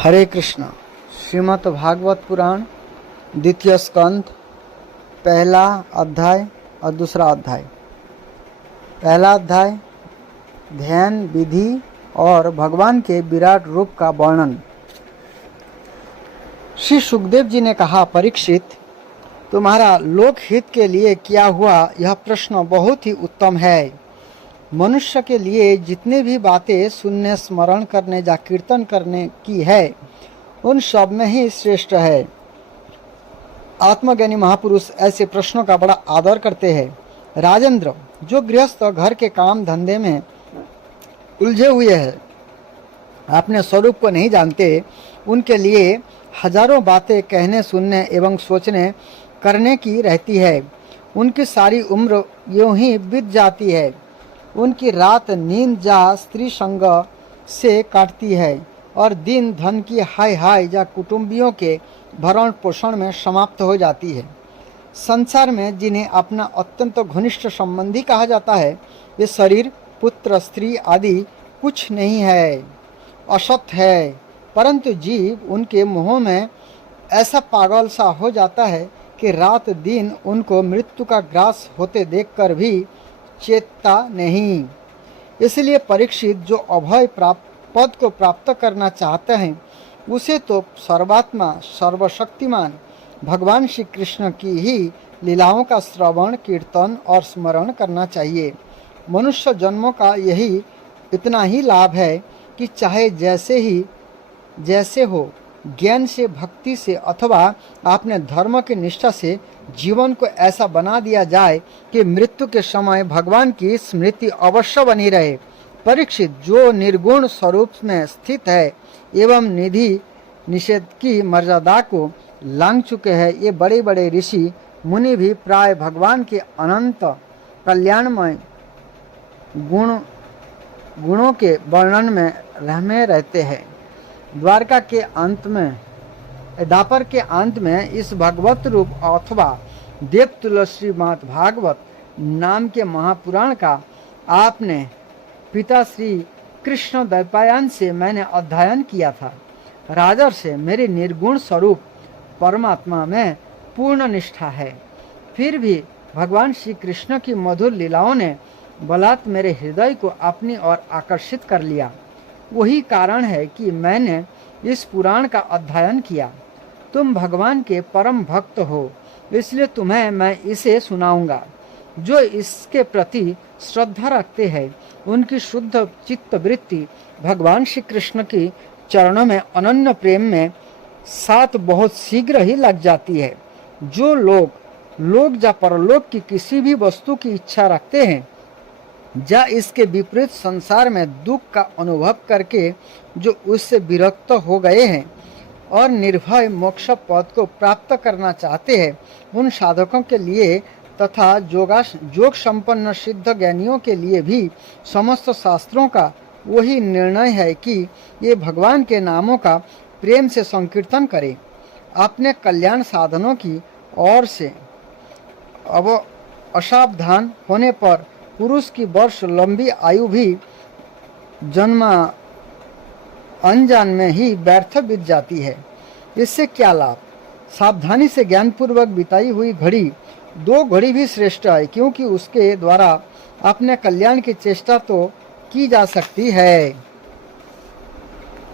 हरे कृष्ण। श्रीमद् भागवत पुराण द्वितीय स्कंद, पहला अध्याय और दूसरा अध्याय। पहला अध्याय ध्यान विधि और भगवान के विराट रूप का वर्णन। श्री सुखदेव जी ने कहा, परीक्षित, तुम्हारा लोक हित के लिए किया हुआ यह प्रश्न बहुत ही उत्तम है। मनुष्य के लिए जितने भी बातें सुनने, स्मरण करने या कीर्तन करने की है, उन सब में ही श्रेष्ठ है। आत्मज्ञानी महापुरुष ऐसे प्रश्नों का बड़ा आदर करते हैं। राजेंद्र, जो गृहस्थ घर के काम धंधे में उलझे हुए हैं, अपने स्वरूप को नहीं जानते, उनके लिए हजारों बातें कहने, सुनने एवं सोचने करने की रहती है। उनकी सारी उम्र यूं ही बीत जाती है। उनकी रात नींद या स्त्री संग से काटती है और दिन धन की हाय हाय या कुटुंबियों के भरण पोषण में समाप्त हो जाती है। संसार में जिन्हें अपना अत्यंत घनिष्ठ संबंधी कहा जाता है, वे शरीर, पुत्र, स्त्री आदि कुछ नहीं है, असत है। परंतु जीव उनके मोह में ऐसा पागल सा हो जाता है कि रात दिन उनको मृत्यु का ग्रास होते देखकर भी चेतता नहीं। इसलिए परीक्षित, जो अभय पद को प्राप्त करना चाहते हैं, उसे तो सर्वात्मा सर्वशक्तिमान भगवान श्री कृष्ण की ही लीलाओं का श्रवण, कीर्तन और स्मरण करना चाहिए। मनुष्य जन्मों का यही इतना ही लाभ है कि चाहे जैसे हो, ज्ञान से, भक्ति से अथवा अपने धर्म की निष्ठा से जीवन को ऐसा बना दिया जाए कि मृत्यु के समय भगवान की स्मृति अवश्य बनी रहे। परीक्षित, जो निर्गुण स्वरूप में स्थित है एवं निधि निषेध की मर्यादा को लांघ चुके हैं, ये बड़े बड़े ऋषि मुनि भी प्राय भगवान के अनंत कल्याणमय गुणों के वर्णन में रहते हैं। द्वापर के अंत में इस भगवत रूप अथवा देव तुलसी मात भागवत नाम के महापुराण का आपने पिता श्री कृष्ण द्वैपायन से मैंने अध्ययन किया था। राजर्षि, मेरे निर्गुण स्वरूप परमात्मा में पूर्ण निष्ठा है। फिर भी भगवान श्री कृष्ण की मधुर लीलाओं ने बलात् मेरे हृदय को अपनी ओर आकर्षित कर लिया। वही कारण है कि मैंने इस पुराण का अध्ययन किया। तुम भगवान के परम भक्त हो, इसलिए तुम्हें मैं इसे सुनाऊंगा। जो इसके प्रति श्रद्धा रखते हैं, उनकी शुद्ध चित्त वृत्ति भगवान श्री कृष्ण की चरणों में अनन्य प्रेम में साथ बहुत शीघ्र ही लग जाती है। जो लोग या परलोक की किसी भी वस्तु की इच्छा रखते हैं, या इसके विपरीत संसार में दुख का अनुभव करके जो उससे विरक्त हो गए हैं और निर्भय मोक्ष पद को प्राप्त करना चाहते हैं, उन साधकों के लिए तथा जोग संपन्न सिद्ध ज्ञानियों के लिए भी समस्त शास्त्रों का वही निर्णय है कि ये भगवान के नामों का प्रेम से संकीर्तन करें। अपने कल्याण साधनों की ओर से अब असावधान होने पर पुरुष की वर्ष लंबी आयु भी जन्मा अनजान में ही व्यर्थ बीत जाती है। इससे क्या लाभ? सावधानी से ज्ञानपूर्वक बिताई हुई घड़ी 2 घड़ी भी श्रेष्ठ है, क्योंकि उसके द्वारा अपने कल्याण की चेष्टा तो की जा सकती है।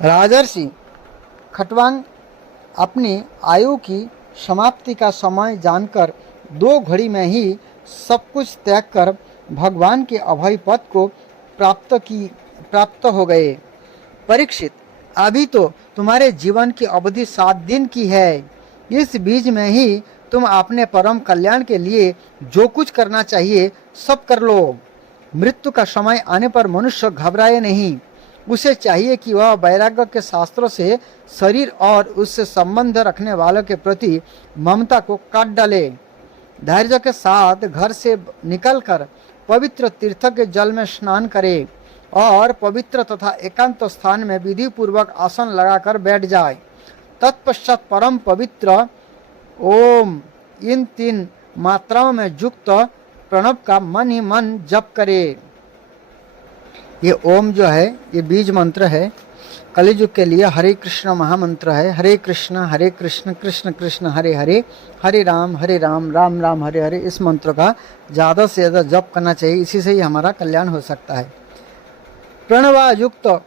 राजर्षि खटवांग अपनी आयु की समाप्ति का समय जानकर 2 घड़ी में ही सब कुछ त्याग कर भगवान के अभय पद को प्राप्त हो गए। परीक्षित, अभी तो तुम्हारे जीवन की अवधि 7 दिन की है। इस बीच में ही तुम अपने परम कल्याण के लिए जो कुछ करना चाहिए सब कर लो। मृत्यु का समय आने पर मनुष्य घबराए नहीं। उसे चाहिए कि वह वैराग्य के शास्त्रों से शरीर और उससे संबंध रखने वालों के प्रति ममता को काट डाले। धैर्य के साथ घर से निकलकर पवित्र तीर्थ के जल में स्नान करे और पवित्र तथा एकांत स्थान में विधि पूर्वक आसन लगाकर बैठ जाए। तत्पश्चात परम पवित्र ओम इन 3 मात्राओं में युक्त प्रणव का मन ही मन जप करे। ये ओम जो है, ये बीज मंत्र है। कलियुग के लिए हरे कृष्ण महामंत्र है। हरे कृष्ण कृष्ण कृष्ण हरे हरे, हरे राम राम राम हरे हरे। इस मंत्र का ज़्यादा से ज़्यादा जप करना चाहिए, इसी से ही हमारा कल्याण हो सकता है। प्रणवायुक्त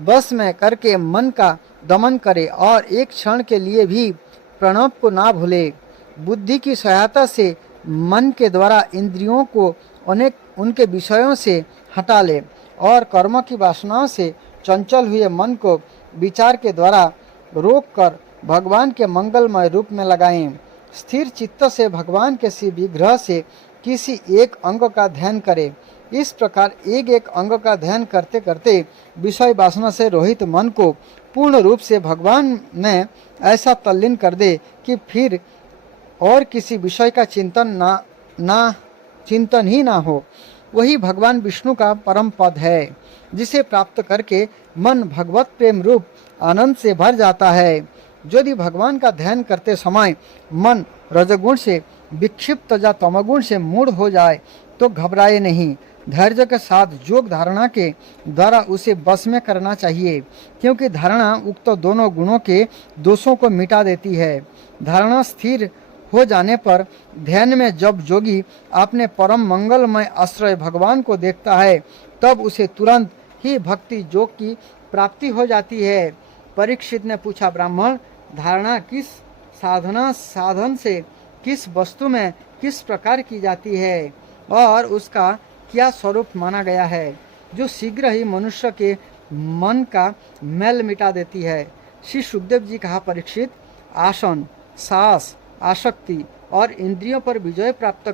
बस में करके मन का दमन करे और एक क्षण के लिए भी प्रणव को ना भूले। बुद्धि की सहायता से मन के द्वारा इंद्रियों को उनके विषयों से हटा ले और कर्म की वासनाओं से चंचल हुए मन को विचार के द्वारा रोककर भगवान के मंगलमय रूप में लगाएं। स्थिर चित्त से भगवान के शिव विग्रह से किसी एक अंग का ध्यान करें। इस प्रकार एक एक अंग का ध्यान करते करते विषय वासना से रोहित मन को पूर्ण रूप से भगवान में ऐसा तल्लीन कर दे कि फिर और किसी विषय का चिंतन ही ना हो। वही भगवान विष्णु का परम पद है, जिसे प्राप्त करके मन भगवत प्रेम रूप आनंद से भर जाता है। यदि भगवान का ध्यान करते समय मन रजगुण से विक्षिप्त या तमगुण से मूढ़ हो जाए तो घबराए नहीं। धैर्य के साथ योग धारणा के द्वारा उसे बस में करना चाहिए, क्योंकि धारणा उक्त दोनों गुणों के दोषों को मिटा देती है। धारणा स्थिर हो जाने पर ध्यान में जब योगी अपने परम मंगलमय आश्रय भगवान को देखता है, तब उसे तुरंत ही भक्ति योग की प्राप्ति हो जाती है। परीक्षित ने पूछा, ब्राह्मण, धारणा किस साधन से किस वस्तु में किस प्रकार की जाती है और उसका क्या स्वरूप माना गया है, जो शीघ्र ही मनुष्य के मन का मैल मिटा देती है? श्री सुखदेव जी कहा, परीक्षित, आसन, सास, आसक्ति और इंद्रियों पर विजय प्राप्त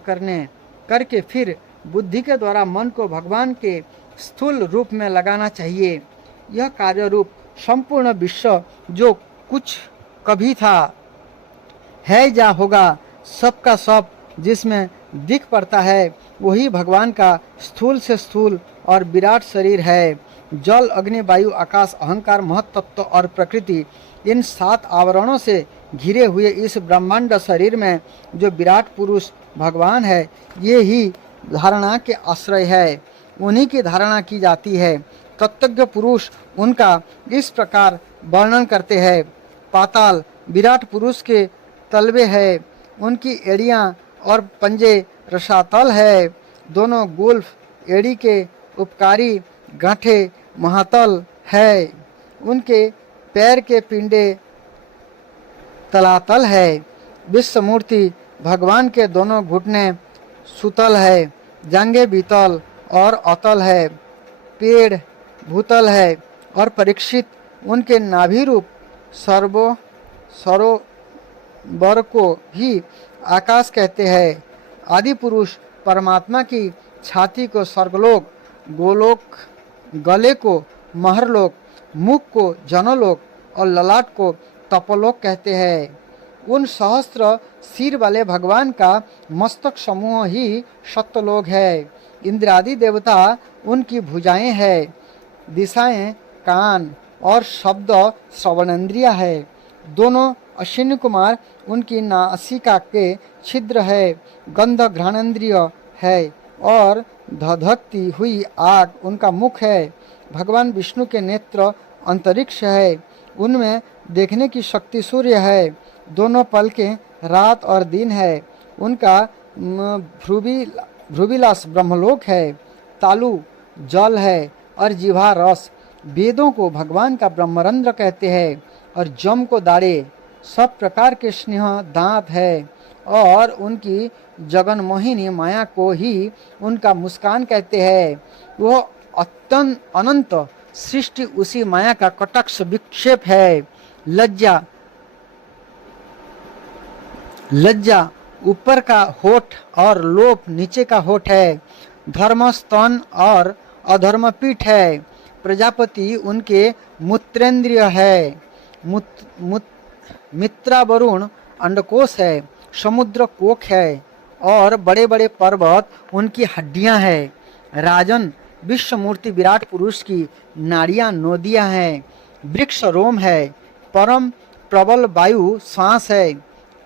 करके फिर बुद्धि के द्वारा मन को भगवान के स्थूल रूप में लगाना चाहिए। यह कार्य रूप संपूर्ण विश्व जो कुछ कभी था, है या होगा, सबका सब जिसमें दिख पड़ता है, वही भगवान का स्थूल से स्थूल और विराट शरीर है। जल, अग्नि, वायु, आकाश, अहंकार, महत्तत्व और प्रकृति, इन 7 आवरणों से घिरे हुए इस ब्रह्मांड शरीर में जो विराट पुरुष भगवान है, ये ही धारणा के आश्रय है। उन्हीं की धारणा की जाती है। तत्वज्ञ पुरुष उनका इस प्रकार वर्णन करते हैं। पाताल विराट पुरुष के तलवे है, उनकी एड़ियाँ और पंजे रसातल है। दोनों गुल्फ एड़ी के उपकारी गांठे महातल है, उनके पैर के पिंडे तलातल है। विश्वमूर्ति भगवान के दोनों घुटने सुतल है, जांघें बीतल और अतल है, पेड़ भूतल है। और परीक्षित, उनके नाभि रूप सरोवर को ही आकाश कहते हैं। आदि पुरुष परमात्मा की छाती को स्वर्गलोक, गोलोक, गले को महरलोक, मुख को जनलोक और ललाट को तपोलोक कहते हैं। उन सहस्त्र सिर वाले भगवान का मस्तक समूह ही सत्यलोक है। इंद्रादि देवता उनकी भुजाएं हैं, दिशाएं कान और शब्द श्रवणेन्द्रिया है। दोनों अश्विनी कुमार उनकी नासिका के छिद्र है, गंध घ्राणेन्द्रिय है और धधकती हुई आग उनका मुख है। भगवान विष्णु के नेत्र अंतरिक्ष है, उनमें देखने की शक्ति सूर्य है। दोनों पलकें रात और दिन है। उनका भ्रुविलास ब्रह्मलोक है। तालु जल है और जिह्वा रस। वेदों को भगवान का ब्रह्मरंध्र कहते हैं और जम को दाढ़े। सब प्रकार के स्नेह दांत है और उनकी जगनमोहिनी माया को ही उनका मुस्कान कहते हैं। वह अत्यंत अनंत सृष्टि उसी माया का कटाक्ष विक्षेप है। लज्जा ऊपर का होठ और लोप नीचे का होठ है। धर्म स्तन और अधर्म पीठ है। प्रजापति उनके मूत्रेंद्रिय है। मित्रा वरुण अंडकोश है। समुद्र कोख है और बड़े बड़े पर्वत उनकी हड्डियां हैं। राजन, विश्वमूर्ति विराट पुरुष की नाड़ियां नोदियां हैं। वृक्ष रोम है। परम प्रबल वायु श्वास है।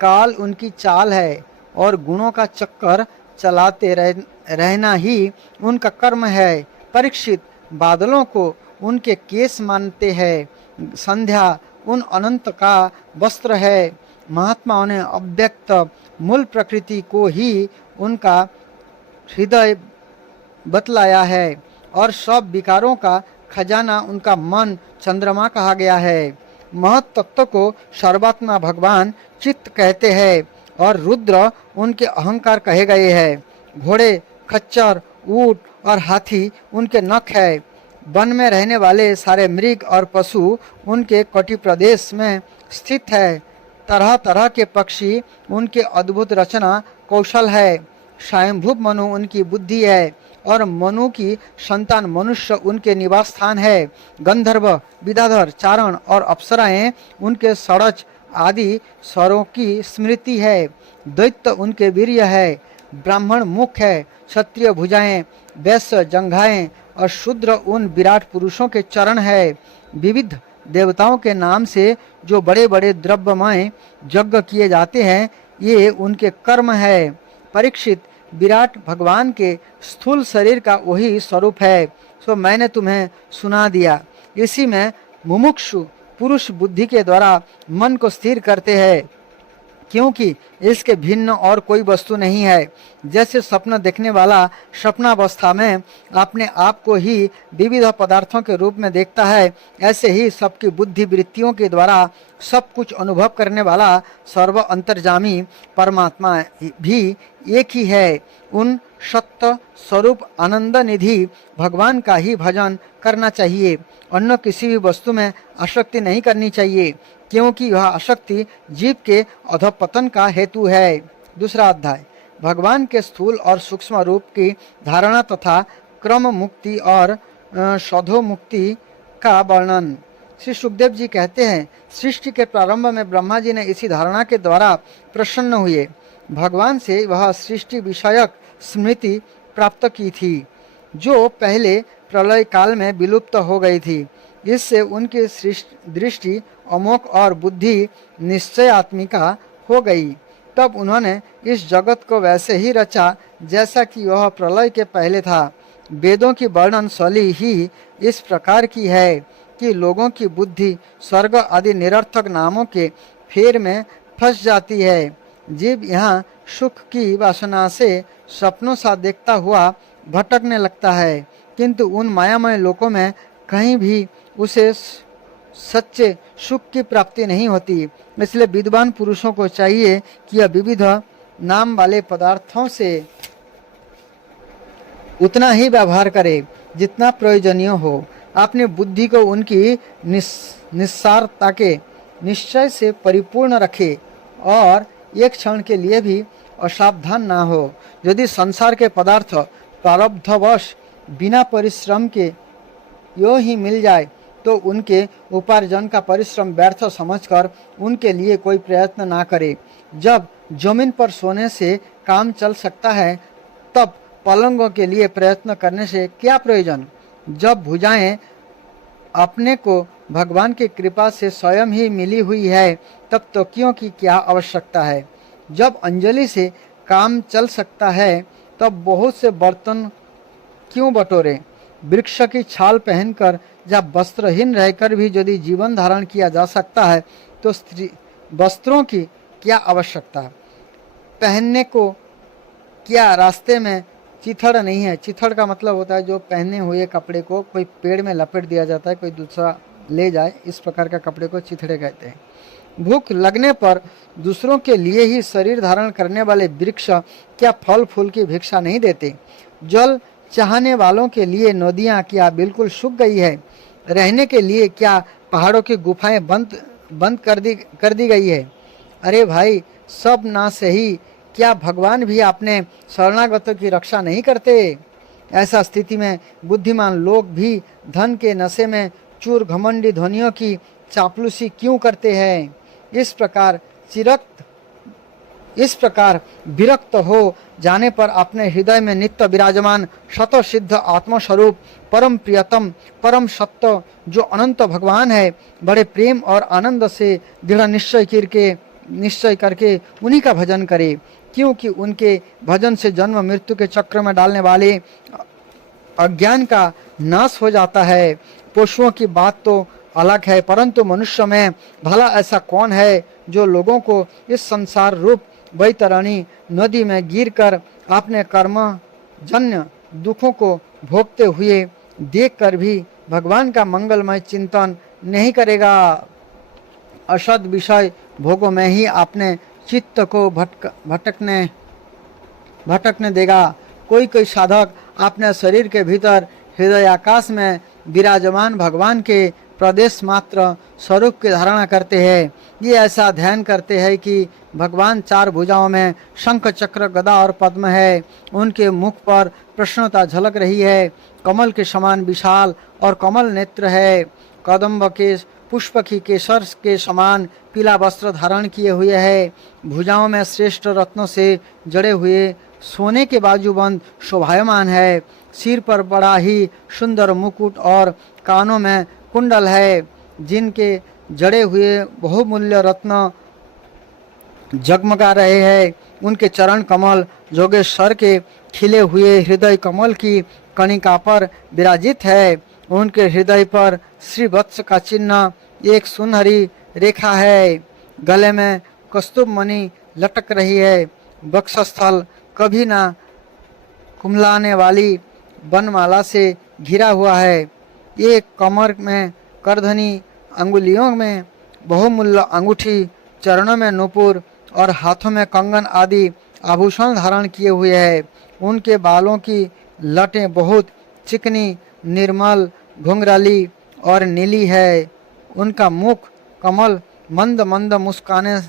काल उनकी चाल है और गुणों का चक्कर चलाते रहना ही उनका कर्म है। परीक्षित, बादलों को उनके केस मानते हैं। संध्या उन अनंत का वस्त्र है। महात्माओं ने अव्यक्त मूल प्रकृति को ही उनका हृदय बतलाया है और सब विकारों का खजाना उनका मन चंद्रमा कहा गया है। महत तत्व को सर्वात्मा भगवान चित्त कहते हैं और रुद्र उनके अहंकार कहे गए हैं। घोड़े, खच्चर, ऊंट और हाथी उनके नख है। वन में रहने वाले सारे मृग और पशु उनके कटि प्रदेश में स्थित है। तरह तरह के पक्षी उनके अद्भुत रचना कौशल है। स्वयंभूत मनु उनकी बुद्धि है और मनु की संतान मनुष्य उनके निवास स्थान है। गंधर्व, विद्याधर, चारण और अप्सराएं उनके षड़ज आदि स्वरों की स्मृति है। दैत्य उनके वीर्य है। ब्राह्मण मुख है, क्षत्रिय भुजाएं, वैश्य जंघाएं और शूद्र उन विराट पुरुषों के चरण है। विविध देवताओं के नाम से जो बड़े बड़े द्रव्यमय यज्ञ किए जाते हैं, ये उनके कर्म है। परीक्षित, विराट भगवान के स्थूल शरीर का वही स्वरूप है, सो मैंने तुम्हें सुना दिया। इसी में मुमुक्षु पुरुष बुद्धि के द्वारा मन को स्थिर करते हैं, क्योंकि इसके भिन्न और कोई वस्तु नहीं है। जैसे स्वप्न देखने वाला स्वप्नावस्था में अपने आप को ही विविध पदार्थों के रूप में देखता है, ऐसे ही सबकी बुद्धि वृत्तियों के द्वारा सब कुछ अनुभव करने वाला सर्व अंतर्जामी परमात्मा भी एक ही है। उन सत्य स्वरूप आनंद निधि भगवान का ही भजन करना चाहिए। अन्य किसी भी वस्तु में आसक्ति नहीं करनी चाहिए, क्योंकि यह आसक्ति जीव के अधपतन का हेतु है। दूसरा अध्याय, भगवान के स्थूल और सूक्ष्म रूप की धारणा तथा क्रम मुक्ति और शोधो मुक्ति का वर्णन। श्री सुखदेव जी कहते हैं, सृष्टि के प्रारंभ में ब्रह्मा जी ने इसी धारणा के द्वारा प्रसन्न हुए। भगवान से वह सृष्टि विषयक स्मृति प्राप्त की थी, जो पहले प्रलय काल में विलुप्त हो गई थी। इससे उनकी दृष्टि अमोघ और बुद्धि निश्चयात्मिका हो गई। तब उन्होंने इस जगत को वैसे ही रचा जैसा कि वह प्रलय के पहले था। वेदों की वर्णन शैली ही इस प्रकार की है कि लोगों की बुद्धि स्वर्ग आदि निरर्थक नामों के फेर में फंस जाती है। जीव यहाँ सुख की वासना से सपनों सा देखता हुआ भटकने लगता है, किंतु उन मायामय लोकों में कहीं भी उसे सच्चे सुख की प्राप्ति नहीं होती। इसलिए विद्वान पुरुषों को चाहिए कि यह विविध नाम वाले पदार्थों से उतना ही व्यवहार करे जितना प्रयोजनीय हो। अपनी बुद्धि को उनकी निस्सारता के निश्चय से परिपूर्ण रखे और एक क्षण के लिए भी असावधान ना हो। यदि संसार के पदार्थ प्रारब्धवश बिना परिश्रम के यो ही मिल जाए, तो उनके उपार्जन का परिश्रम व्यर्थ समझकर उनके लिए कोई प्रयत्न ना करे। जब जमीन पर सोने से काम चल सकता है, तब पलंगों के लिए प्रयत्न करने से क्या प्रयोजन। जब भुजाएं अपने को भगवान की कृपा से स्वयं ही मिली हुई है, तब तो क्यों की क्या आवश्यकता है। जब अंजलि से काम चल सकता है, तब बहुत से बर्तन क्यों बटोरे। वृक्ष की छाल पहनकर जब वस्त्रहीन रहकर भी यदि जीवन धारण किया जा सकता है, तो वस्त्रों की क्या आवश्यकता। पहनने को क्या रास्ते में चिथड़ नहीं है। चिथड़ का मतलब होता है जो पहने हुए कपड़े को कोई पेड़ में लपेट दिया जाता है, कोई दूसरा ले जाए, इस प्रकार का कपड़े को चिथड़े कहते हैं। भूख लगने पर दूसरों के लिए ही शरीर धारण करने वाले वृक्ष क्या फल फूल की भिक्षा नहीं देते। जल चाहने वालों के लिए नदियाँ क्या बिल्कुल सूख गई है। रहने के लिए क्या पहाड़ों की गुफाएं बंद कर दी गई है। अरे भाई, सब ना सही, क्या भगवान भी अपने शरणागतों की रक्षा नहीं करते। ऐसा स्थिति में बुद्धिमान लोग भी धन के नशे में चूर घमंडी ध्वनियों की चापलूसी क्यों करते हैं। इस प्रकार विरक्त हो जाने पर अपने हृदय में नित्य विराजमान शत सिद्ध आत्मस्वरूप परम प्रियतम परम सत्य जो अनंत भगवान है, बड़े प्रेम और आनंद से दृढ़ निश्चय करके उन्हीं का भजन करे, क्योंकि उनके भजन से जन्म मृत्यु के चक्र में डालने वाले अज्ञान का नाश हो जाता है। पशुओं की बात तो अलग है, परंतु मनुष्य में भला ऐसा कौन है जो लोगों को इस संसार रूप वैतरणी नदी में गिरकर अपने कर्म जन्य दुखों को भोगते हुए देखकर भी भगवान का मंगलमय चिंतन नहीं करेगा। असद विषय भोगों में ही अपने चित्त को भटकने देगा। कोई कोई साधक अपने शरीर के भीतर हृदय आकाश में विराजमान भगवान के प्रदेश मात्र स्वरूप की धारणा करते हैं। ये ऐसा ध्यान करते हैं कि भगवान चार भुजाओं में शंख चक्र गदा और पद्म है। उनके मुख पर प्रसन्नता झलक रही है। कमल के समान विशाल और कमल नेत्र है। कदम्ब के पुष्प की केसर के समान पीला वस्त्र धारण किए हुए है। भुजाओं में श्रेष्ठ रत्नों से जड़े हुए सोने के बाजूबंद शोभायमान है। सिर पर बड़ा ही सुंदर मुकुट और कानों में कुंडल है, जिनके जड़े हुए बहुमूल्य रत्न जगमगा रहे हैं। उनके चरण कमल जोगेश्वर के खिले हुए हृदय कमल की कणिका पर विराजित है। उनके हृदय पर श्री वत्स का चिन्ह एक सुनहरी रेखा है। गले में कस्तूर मणि लटक रही है। वक्षस्थल कभी ना कुमलाने वाली बनमाला से घिरा हुआ है। एक कमर में करधनी, अंगुलियों में बहुमूल्य अंगूठी, चरणों में नूपुर और हाथों में कंगन आदि आभूषण धारण किए हुए हैं। उनके बालों की लटें बहुत चिकनी, निर्मल, घुंघराली और नीली है। उनका मुख कमल मंद मंद मुस्काने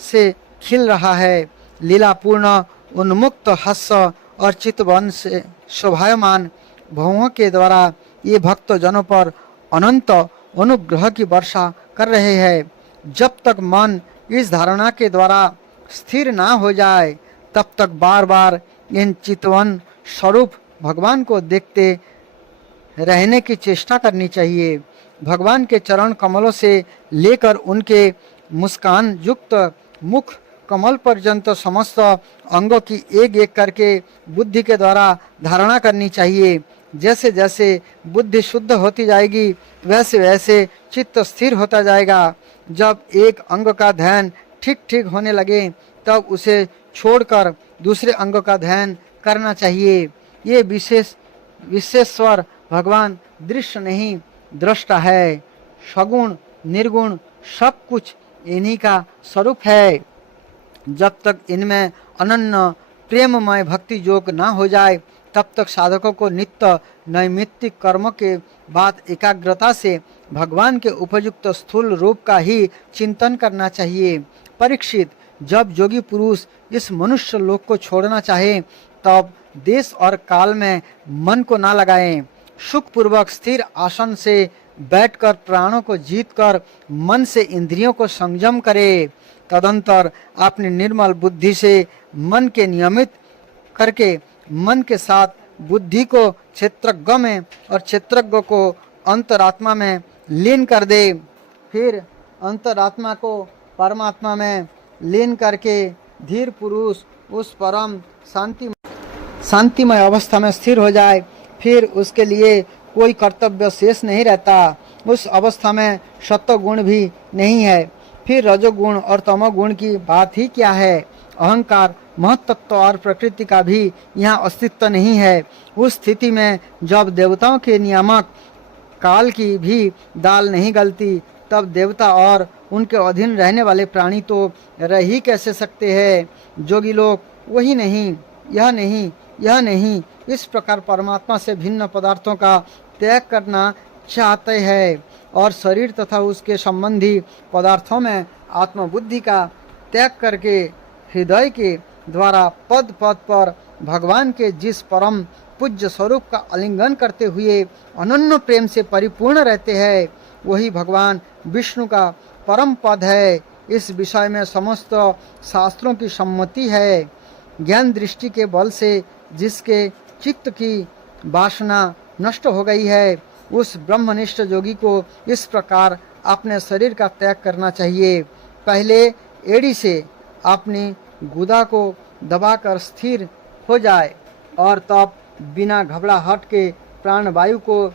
से खिल रहा है। लीलापूर्ण उन्मुक्त हास्य और चितवन से शोभायमान भवों के द्वारा ये भक्त जनों पर अनंत अनुग्रह की वर्षा कर रहे हैं। जब तक मन इस धारणा के द्वारा स्थिर ना हो जाए, तब तक बार बार इन चितवन स्वरूप भगवान को देखते रहने की चेष्टा करनी चाहिए। भगवान के चरण कमलों से लेकर उनके मुस्कान युक्त मुख कमल पर्यंत समस्त अंगों की एक एक करके बुद्धि के द्वारा धारणा करनी चाहिए। जैसे जैसे बुद्धि शुद्ध होती जाएगी, वैसे वैसे चित्त स्थिर होता जाएगा। जब एक अंग का ध्यान ठीक ठीक होने लगे, तब उसे छोड़कर दूसरे अंग का ध्यान करना चाहिए। ये विशेश्वर भगवान दृश्य नहीं, दृष्टा है। सगुण निर्गुण सब कुछ इन्हीं का स्वरूप है। जब तक इनमें अनन्य प्रेममय भक्ति योग ना हो जाए, तब तक साधकों को नित्य नैमित्तिक कर्म के बाद एकाग्रता से भगवान के उपयुक्त स्थूल रूप का ही चिंतन करना चाहिए। परीक्षित, जब योगी पुरुष इस मनुष्य लोक को छोड़ना चाहे, तब देश और काल में मन को ना लगाएं। सुखपूर्वक स्थिर आसन से बैठकर प्राणों को जीतकर मन से इंद्रियों को संयम करे। तदंतर अपनी निर्मल बुद्धि से मन के नियमित करके मन के साथ बुद्धि को क्षेत्रज्ञ में और क्षेत्रज्ञ को अंतरात्मा में लीन कर दे। फिर अंतरात्मा को परमात्मा में लीन करके धीर पुरुष उस परम शांतिमय अवस्था में स्थिर हो जाए। फिर उसके लिए कोई कर्तव्य शेष नहीं रहता। उस अवस्था में सत्व गुण भी नहीं है। फिर रजोगुण और तमोगुण की बात ही क्या है। अहंकार, महत्त्व और प्रकृति का भी यहाँ अस्तित्व नहीं है। उस स्थिति में जब देवताओं के नियामक काल की भी दाल नहीं गलती, तब देवता और उनके अधीन रहने वाले प्राणी तो रह ही कैसे सकते हैं। जोगी लोग वही नहीं, यह नहीं, यह नहीं, इस प्रकार परमात्मा से भिन्न पदार्थों का त्याग करना चाहते हैं और शरीर तथा उसके संबंधी पदार्थों में आत्मबुद्धि का त्याग करके हृदय के द्वारा पद पद पर भगवान के जिस परम पूज्य स्वरूप का आलिंगन करते हुए अनन्य प्रेम से परिपूर्ण रहते हैं, वही भगवान विष्णु का परम पद है। इस विषय में समस्त शास्त्रों की सम्मति है। ज्ञान दृष्टि के बल से जिसके चित्त की वासना नष्ट हो गई है, उस ब्रह्मनिष्ठ योगी को इस प्रकार अपने शरीर का त्याग करना चाहिए। पहले एड़ी से अपनी गुदा को दबाकर स्थिर हो जाए और तब बिना घबराहट के प्राणवायु को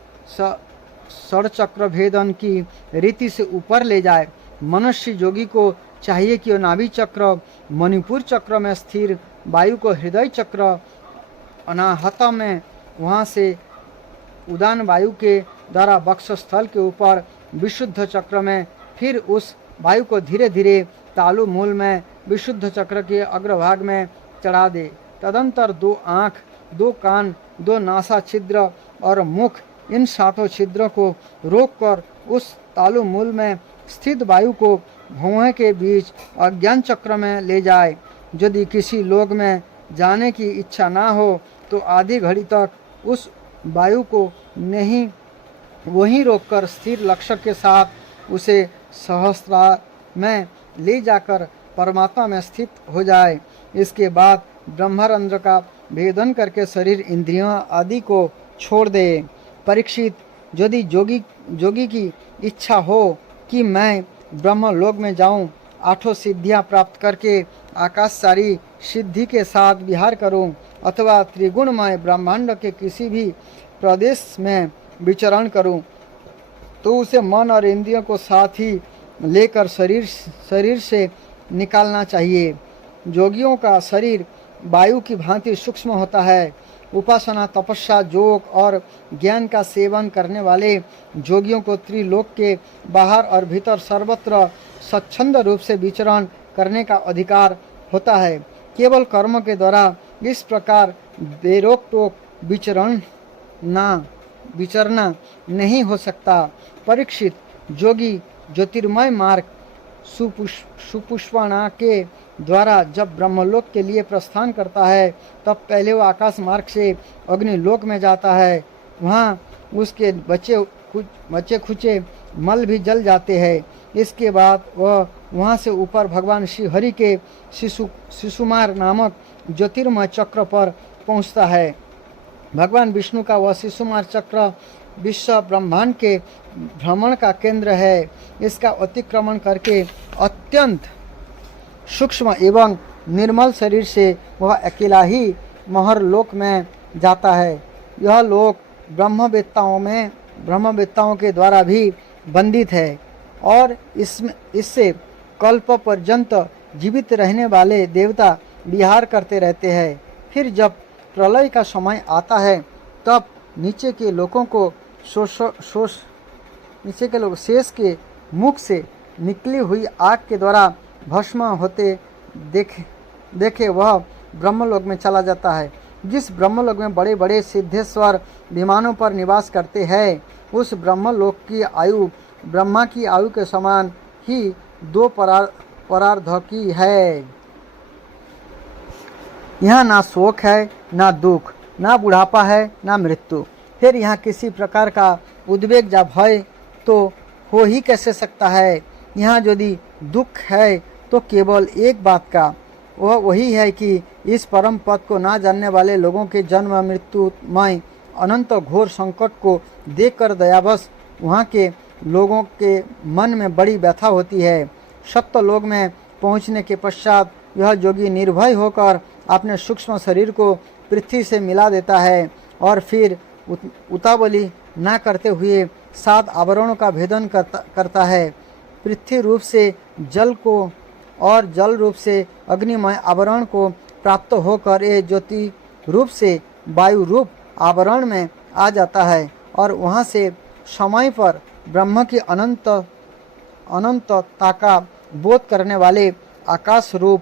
षड़चक्र भेदन की रीति से ऊपर ले जाए। मनुष्य योगी को चाहिए कि वह नाभि चक्र, मणिपुर चक्र में स्थिर वायु को हृदय चक्र, अनाहत में वहाँ से उदान वायु के द्वारा वक्षस्थल के ऊपर विशुद्ध चक्र में, फिर उस वायु को धीरे धीरे तालु मूल में विशुद्ध चक्र के अग्रभाग में चढ़ा दे। तदंतर 2 आँख, 2 कान, 2 नासा छिद्र और मुख, इन 7 छिद्रों को रोककर उस तालु मूल में स्थित वायु को भौहें के बीच अज्ञान चक्र में ले जाए। यदि किसी लोक में जाने की इच्छा ना हो तो आधी घड़ी तक उस वायु को नहीं वहीं रोककर स्थिर लक्ष्य के साथ उसे सहस्रार में ले जाकर परमात्मा में स्थित हो जाए। इसके बाद ब्रह्मरंध्र का भेदन करके शरीर, इंद्रियों आदि को छोड़ दे। परीक्षित, यदि जोगी की इच्छा हो कि मैं ब्रह्मलोक में जाऊं, 8 सिद्धियां प्राप्त करके आकाशचारी सिद्धि के साथ विहार करूं, अथवा त्रिगुणमय ब्रह्मांड के किसी भी प्रदेश में विचरण करूं, तो उसे मन और इंद्रियों को साथ ही लेकर शरीर से निकालना चाहिए। योगियों का शरीर वायु की भांति सूक्ष्म होता है। उपासना, तपस्या, योग और ज्ञान का सेवन करने वाले योगियों को त्रिलोक के बाहर और भीतर सर्वत्र स्वच्छंद रूप से विचरण करने का अधिकार होता है। केवल कर्म के द्वारा इस प्रकार बेरोक टोक विचरना नहीं हो सकता। परीक्षित, योगी ज्योतिर्मय मार्ग सुपुष्पणा के द्वारा जब ब्रह्मलोक के लिए प्रस्थान करता है, तब पहले वह आकाश मार्ग से अग्निलोक में जाता है। वहाँ उसके बचे खुचे मल भी जल जाते हैं। इसके बाद वह वहाँ से ऊपर भगवान श्री हरि के शिशुमार नामक ज्योतिर्मय चक्र पर पहुँचता है। भगवान विष्णु का वह शिशुमार चक्र विश्व ब्रह्मांड के भ्रमण का केंद्र है। इसका अतिक्रमण करके अत्यंत सूक्ष्म एवं निर्मल शरीर से वह अकेला ही महरलोक में जाता है। यह लोक ब्रह्मवेत्ताओं के द्वारा भी बंदित है और इससे कल्प पर्यंत जीवित रहने वाले देवता विहार करते रहते हैं। फिर जब प्रलय का समय आता है, तब नीचे के लोगों को शेष के मुख से निकली हुई आग के द्वारा भस्म होते देखे वह ब्रह्मलोक में चला जाता है। जिस ब्रह्मलोक में बड़े बड़े सिद्धेश्वर विमानों पर निवास करते हैं, उस ब्रह्मलोक की आयु ब्रह्मा की आयु के समान ही 2 परार्ध की है। यहाँ ना शोक है, ना दुख, ना बुढ़ापा है, ना मृत्यु। फिर यहाँ किसी प्रकार का उद्वेग या भय तो हो ही कैसे सकता है। यहाँ यदि दुख है तो केवल एक बात का, वह वही है कि इस परम पद को ना जानने वाले लोगों के जन्म मृत्युमय अनंत घोर संकट को देखकर दयावश वहाँ के लोगों के मन में बड़ी व्यथा होती है। सप्त लोक में पहुँचने के पश्चात यह योगी निर्भय होकर अपने सूक्ष्म शरीर को पृथ्वी से मिला देता है और फिर उतावली न करते हुए 7 आवरणों का भेदन करता है। पृथ्वी रूप से जल को और जल रूप से अग्निमय आवरण को प्राप्त होकर ये ज्योति रूप से वायु रूप आवरण में आ जाता है और वहाँ से समय पर ब्रह्म की अनंतता का बोध करने वाले आकाश रूप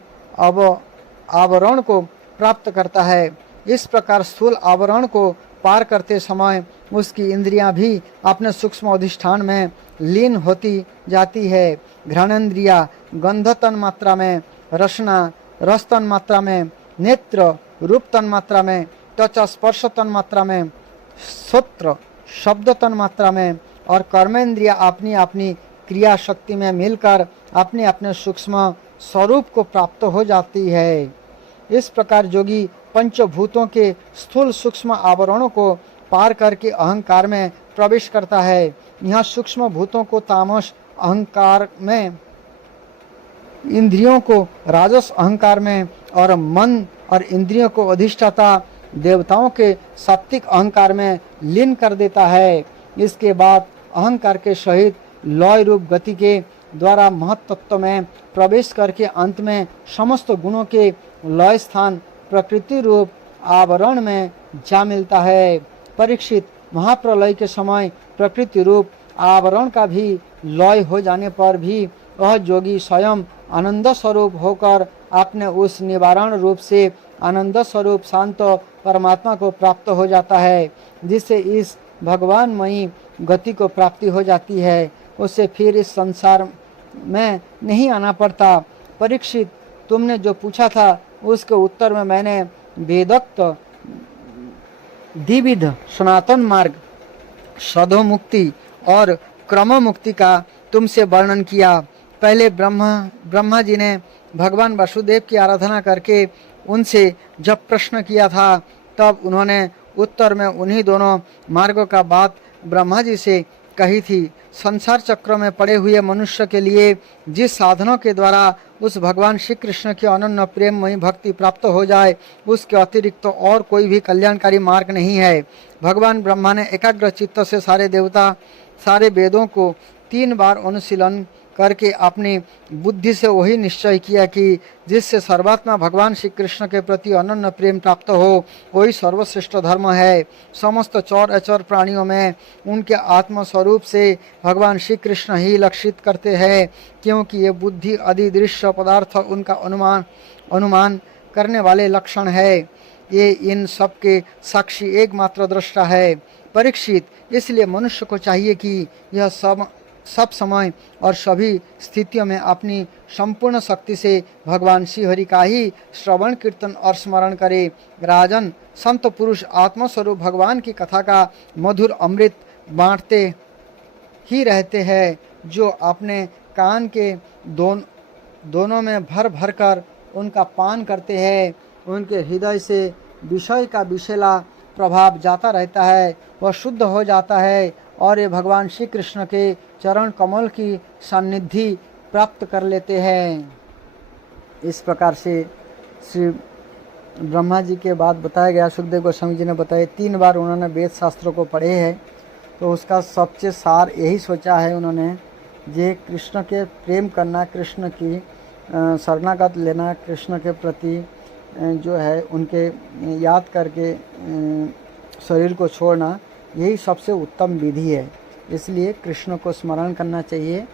आवरण को प्राप्त करता है। इस प्रकार स्थूल आवरण को पार करते समय उसकी इंद्रियां भी अपने सूक्ष्म अधिष्ठान में लीन होती जाती है। घ्राणेन्द्रिया गंध तन मात्रा में, रसना रस तन मात्रा में, नेत्र रूप तन मात्रा में, त्वचा स्पर्श तन मात्रा में, श्रोत्र शब्द तन मात्रा में और कर्मेंद्रिया अपनी अपनी क्रिया शक्ति में मिलकर अपने अपने सूक्ष्म स्वरूप को प्राप्त हो जाती है। इस प्रकार योगी पंचभूतों के स्थूल सूक्ष्म आवरणों को पार करके अहंकार में प्रवेश करता है। यहाँ सूक्ष्म भूतों को तामस अहंकार में, इंद्रियों को राजस अहंकार में और मन और इंद्रियों को अधिष्ठाता देवताओं के सात्विक अहंकार में लीन कर देता है। इसके बाद अहंकार के सहित लय रूप गति के द्वारा महत्त्व में प्रवेश करके अंत में समस्त गुणों के लय स्थान प्रकृति रूप आवरण में जा मिलता है। परीक्षित, महाप्रलय के समय प्रकृति रूप आवरण का भी लय हो जाने पर भी वह योगी स्वयं आनंद स्वरूप होकर अपने उस निवारण रूप से आनंद स्वरूप शांत परमात्मा को प्राप्त हो जाता है, जिससे इस भगवानमयी गति को प्राप्ति हो जाती है। उससे फिर इस संसार में नहीं आना पड़ता। परीक्षित, तुमने जो पूछा था उसके उत्तर में मैंने वेदोक्त द्विविध सनातन मार्ग, सदोमुक्ति और क्रम मुक्ति का तुमसे वर्णन किया। पहले ब्रह्मा जी ने भगवान वासुदेव की आराधना करके उनसे जब प्रश्न किया था, तब उन्होंने उत्तर में उन्हीं दोनों मार्गों का बात ब्रह्मा जी से कही थी। संसार चक्र में पड़े हुए मनुष्य के लिए जिस साधनों के द्वारा उस भगवान श्री कृष्ण की अनन्य प्रेममयी भक्ति प्राप्त हो जाए, उसके अतिरिक्त तो और कोई भी कल्याणकारी मार्ग नहीं है। भगवान ब्रह्मा ने एकाग्र चित्त से सारे देवता, सारे वेदों को 3 बार अनुशीलन करके अपनी बुद्धि से वही निश्चय किया कि जिससे सर्वात्मा भगवान श्री कृष्ण के प्रति अनन्य प्रेम प्राप्त हो, वही सर्वश्रेष्ठ धर्म है। समस्त चौर अचौर प्राणियों में उनके आत्म स्वरूप से भगवान श्री कृष्ण ही लक्षित करते हैं, क्योंकि ये बुद्धि आदि दृश्य पदार्थ उनका अनुमान करने वाले लक्षण है। ये इन सब के साक्षी एकमात्र दृष्टा है। परीक्षित, इसलिए मनुष्य को चाहिए कि यह सब समय और सभी स्थितियों में अपनी संपूर्ण शक्ति से भगवान श्री हरि का ही श्रवण कीर्तन और स्मरण करे। राजन, संत पुरुष आत्मस्वरूप भगवान की कथा का मधुर अमृत बांटते ही रहते हैं, जो अपने कान के दोनों में भर भर कर उनका पान करते हैं। उनके हृदय से विषय का विषैला प्रभाव जाता रहता है, वह शुद्ध हो जाता है और ये भगवान श्री कृष्ण के चरण कमल की सानिधि प्राप्त कर लेते हैं। इस प्रकार से श्री ब्रह्मा जी के बाद बताया गया। सुखदेव गोस्वामी जी ने बताया 3 बार उन्होंने वेद शास्त्रों को पढ़े हैं, तो उसका सबसे सार यही सोचा है उन्होंने, जे कृष्ण के प्रेम करना, कृष्ण की शरणागत लेना, कृष्ण के प्रति जो है उनके याद करके शरीर को छोड़ना, यही सबसे उत्तम विधि है। इसलिए कृष्ण को स्मरण करना चाहिए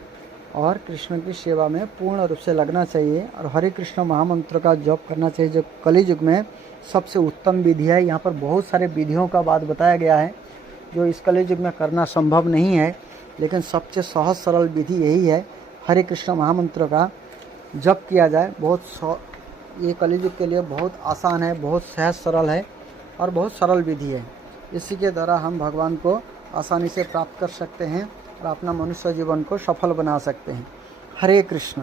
और कृष्ण की सेवा में पूर्ण रूप से लगना चाहिए और हरे कृष्ण महामंत्र का जप करना चाहिए, जो कली युग में सबसे उत्तम विधि है। यहाँ पर बहुत सारे विधियों का बात बताया गया है जो इस कली युग में करना संभव नहीं है, लेकिन सबसे सहज सरल विधि यही है, हरे कृष्ण महामंत्र का जप किया जाए। ये कली युग के लिए बहुत आसान है, बहुत सहज सरल है और बहुत सरल विधि है। इसी के द्वारा हम भगवान को आसानी से प्राप्त कर सकते हैं और अपना मनुष्य जीवन को सफल बना सकते हैं। हरे कृष्ण।